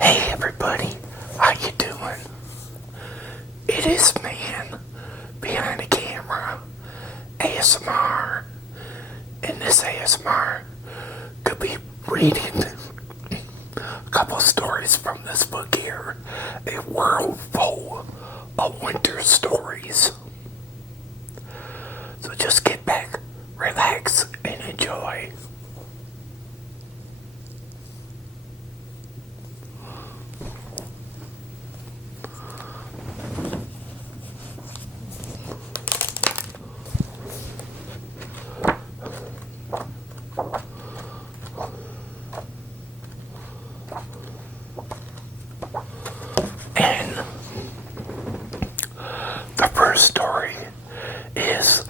Hey everybody, how you doing? It is man behind the camera, ASMR, and this ASMR could be reading a couple stories from this book here, A World Full of Winter Stories. So just get back, relax, and enjoy. And the first story is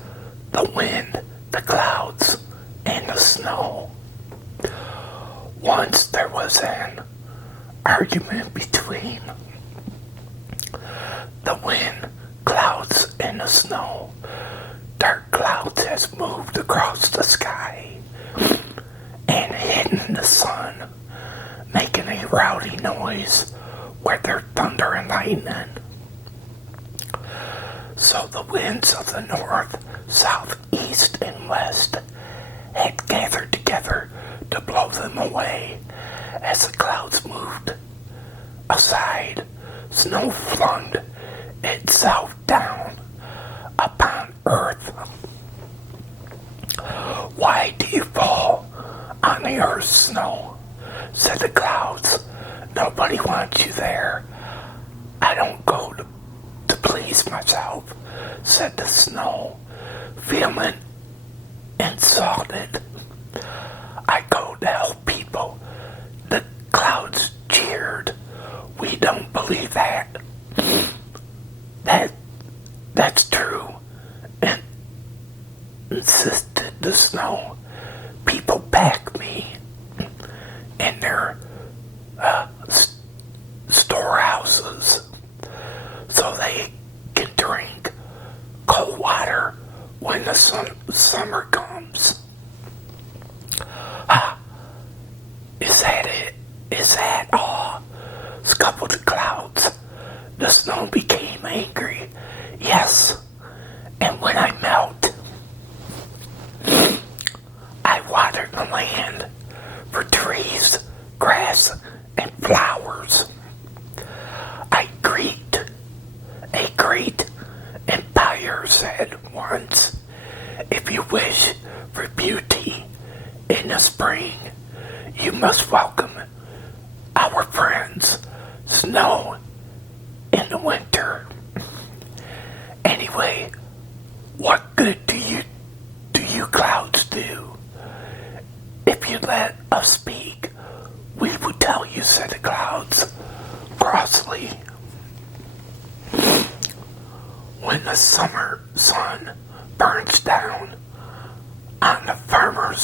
the wind, the clouds, and the snow. Once there was an argument between the wind, clouds, and the snow. Dark clouds has moved across the sky and hidden the sun, making a rowdy noise with their thunder and lightning. So the winds of the north, south, east, and west had gathered together to blow them away as the clouds moved aside. Snow flung itself down upon earth. "Why do you fall on the earth's snow?" said the clouds. "Nobody wants you there." "I don't go to please myself," said the snow, feeling insulted. "I go to help people." The clouds cheered. "We don't believe that." That's true," insisted the snow. "People back me in their storehouses so they can drink cold water when the summer comes." "Ah, is that it? Is that all?" scuffled the clouds. The snow became angry. "Yes, and when I melt, I water the land for trees, grass, and flowers. A great empire said once, if you wish for beauty in the spring, you must welcome our friends, snow, in the winter. Anyway, what good do you clouds do? If you let us speak, we would tell you," said the clouds crossly. "When the summer sun burns down on the farmer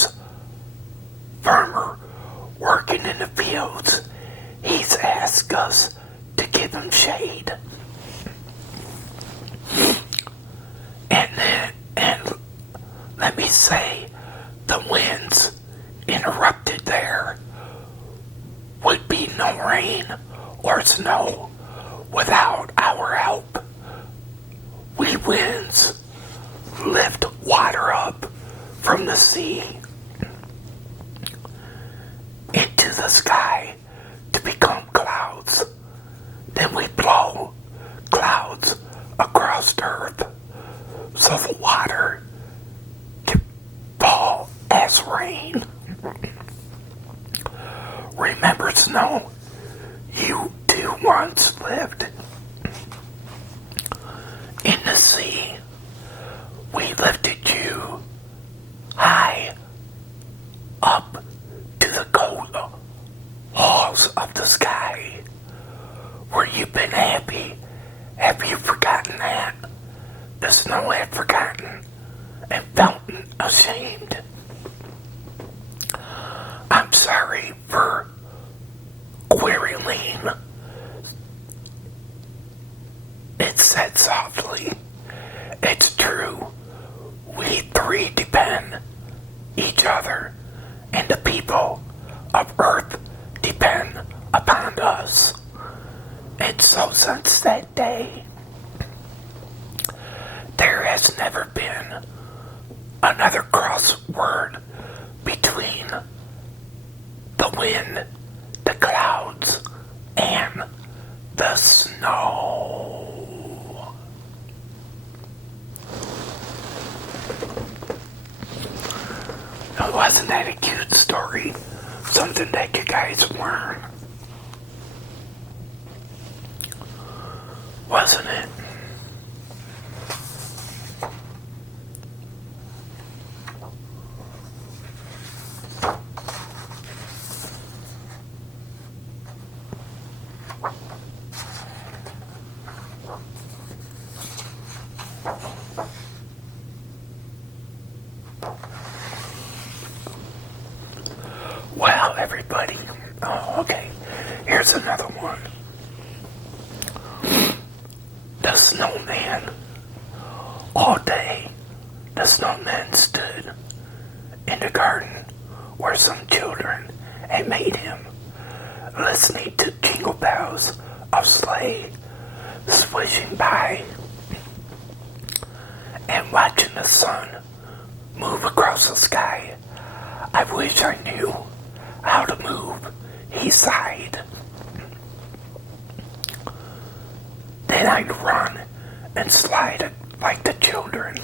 working in the fields, he's asked us to give him shade. And let me say, the winds interrupted there. Would be no rain or snow without our help. We winds lift water up from the sea into the sky to become clouds. Then we blow clouds across the earth so the water can fall as rain. Remember, snow, you too once lived in the sea. We lifted you high up to the cold halls of the sky. Where you've been happy. Have you forgotten that?" The snow had forgotten and felt ashamed. "I'm sorry for quarreling," it said softly. "It's true. We three depend each other, and the people of Earth depend upon us. us. And so since that day, there has never been another crossword between the wind, the clouds, and the snow. Now, wasn't that a cute story? Something that you guys learn. Wasn't it? Well, everybody. Oh, okay. Here's another one. The snowman. All day, the snowman stood in the garden where some children had made him, listening to jingle bells of sleigh swishing by and watching the sun move across the sky. I wish I knew how to move, he sighed. Then I'd run and slide like the children.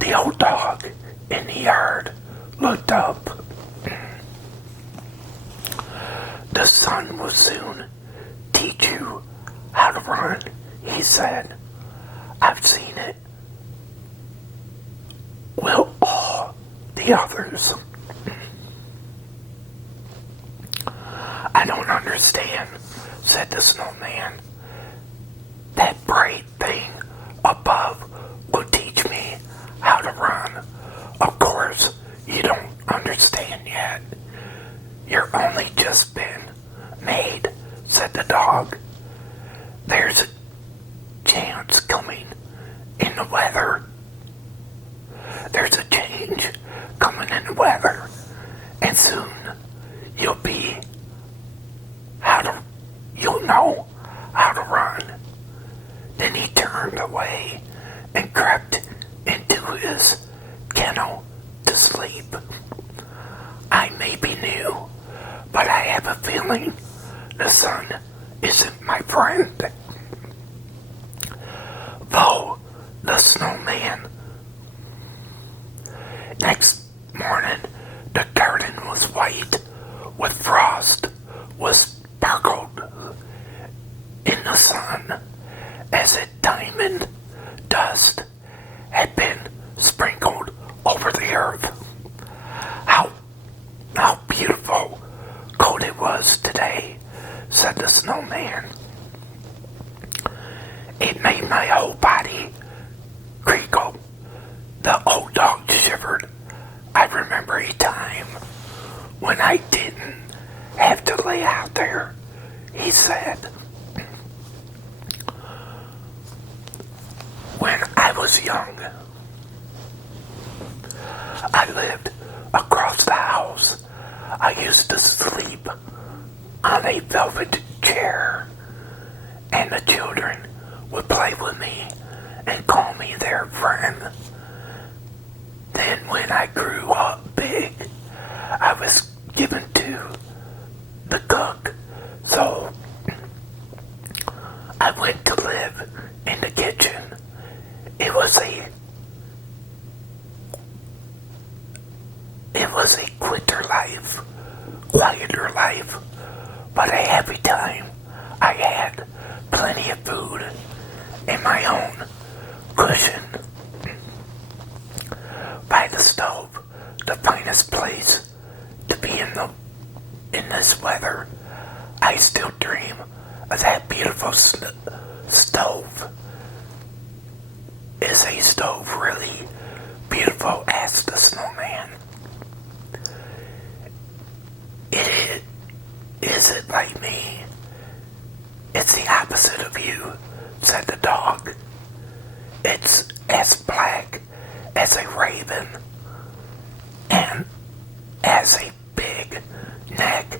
The old dog in the yard looked up. The sun will soon teach you how to run, he said. I've seen it. Will all the others? I don't understand, said the snowman. That bright thing above will teach me how to run. Of course, you don't understand yet. You're only just been made, said the dog. There's a chance coming in the weather. There's a change coming in the weather, and soon you'll know how to run. Then he turned away and crept into his kennel to sleep. I may be new, but I have a feeling the sun isn't my friend. Though the snowman. Next morning, the garden was white with frost, was sparkled in the sun as if diamond dust had been sprinkled over the earth. How beautiful cold it was today, said the snowman. It made my whole body crinkle. The old dog shivered. I remember a time when I didn't have to lay out there, he said. When I was young, I lived across the house. I used to sleep on a velvet chair, and the children would play with me and call me their friend. Then when I grew up big, I was given to the cook, so I went to live in the kitchen. It was a quieter life, but a happy time. I had plenty of food and my own cushion by the stove, the finest place to be in this weather. I still dream of that beautiful stove. Is a stove really beautiful? Asked the snowman. Is it like me? It's the opposite of you, said the dog. It's as black as a raven and has a big neck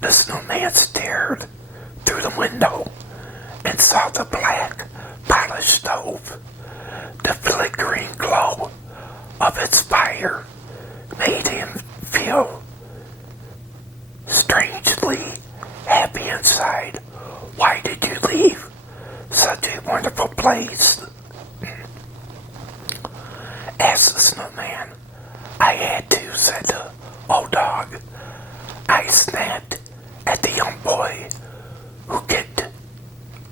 The snowman stared through the window and saw the black, polished stove. The flickering glow of its fire made him feel strangely happy inside. Why did you leave such a wonderful place? Asked the snowman. I had to, said the old dog. I snapped at the young boy who kicked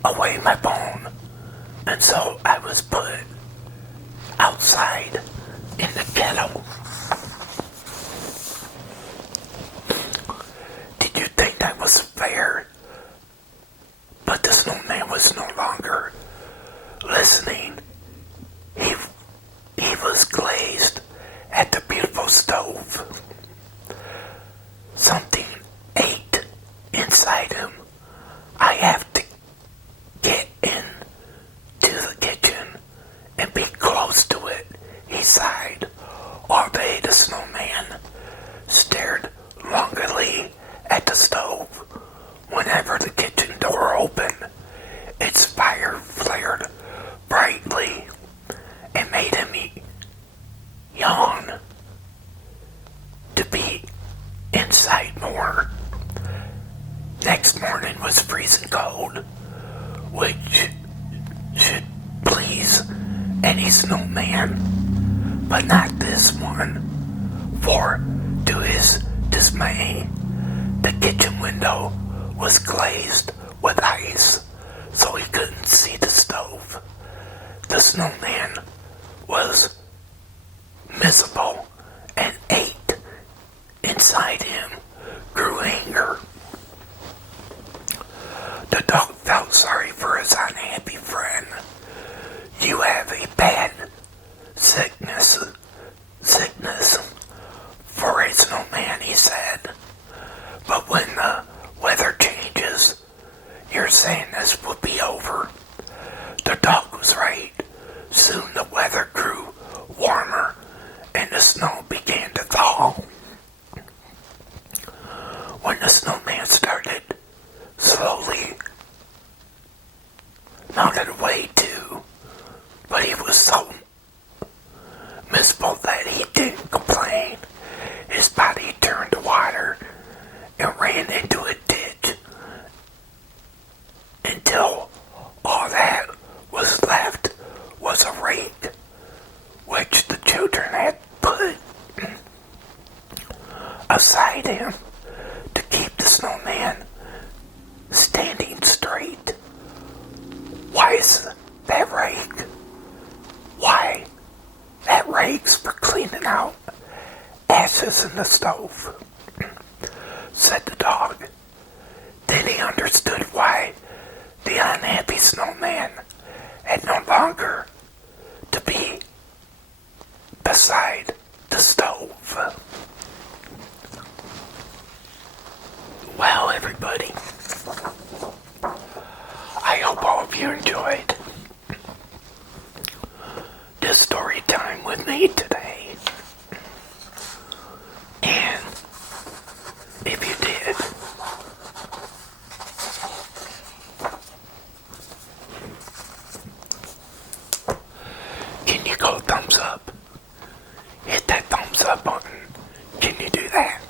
away my bone, and so I was put outside in the ghetto. Did you think that was fair? But the snowman was no longer listening. He was glazed at the beautiful stove. Something ate inside him. I have to get into the kitchen and be close to it, he sighed. All day the snowman stared longingly at the stove. Whenever the kitchen door opened, its fire flared brightly and made him yawn to be inside more. Next morning was freezing cold, which should please any snowman, but not this one, for to his dismay, the kitchen window was glazed with ice, so he couldn't see the stove. The snowman was miserable, and ate inside him grew anger. The dog felt sorry for his unhappy friend. You have a bad sickness for a snowman, he said. But when the weather changes, your sadness will be over. The dog was right. Soon the weather grew warmer and the snow began to thaw. When the snowman started slowly melted away too, but he was so miserable that he didn't complain. His body turned to water and ran into a ditch until all that was left was a rake, which the children had put aside him to keep the snowman standing straight. Why is that rake? Why? That rake's for cleaning out ashes in the stove, said the dog. Then he understood why the unhappy snowman had no longer to be beside the stove. Well, everybody, I hope all of you enjoyed this story time with me today. And if you did, can you go thumbs up? Hit that thumbs up button. Can you do that?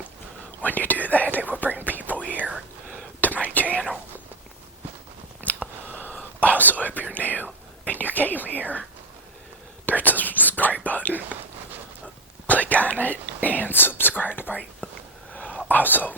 When you do that, it will bring people here to my channel. Also, if you're new and you came here, there's a subscribe button. Click on it and subscribe. Also,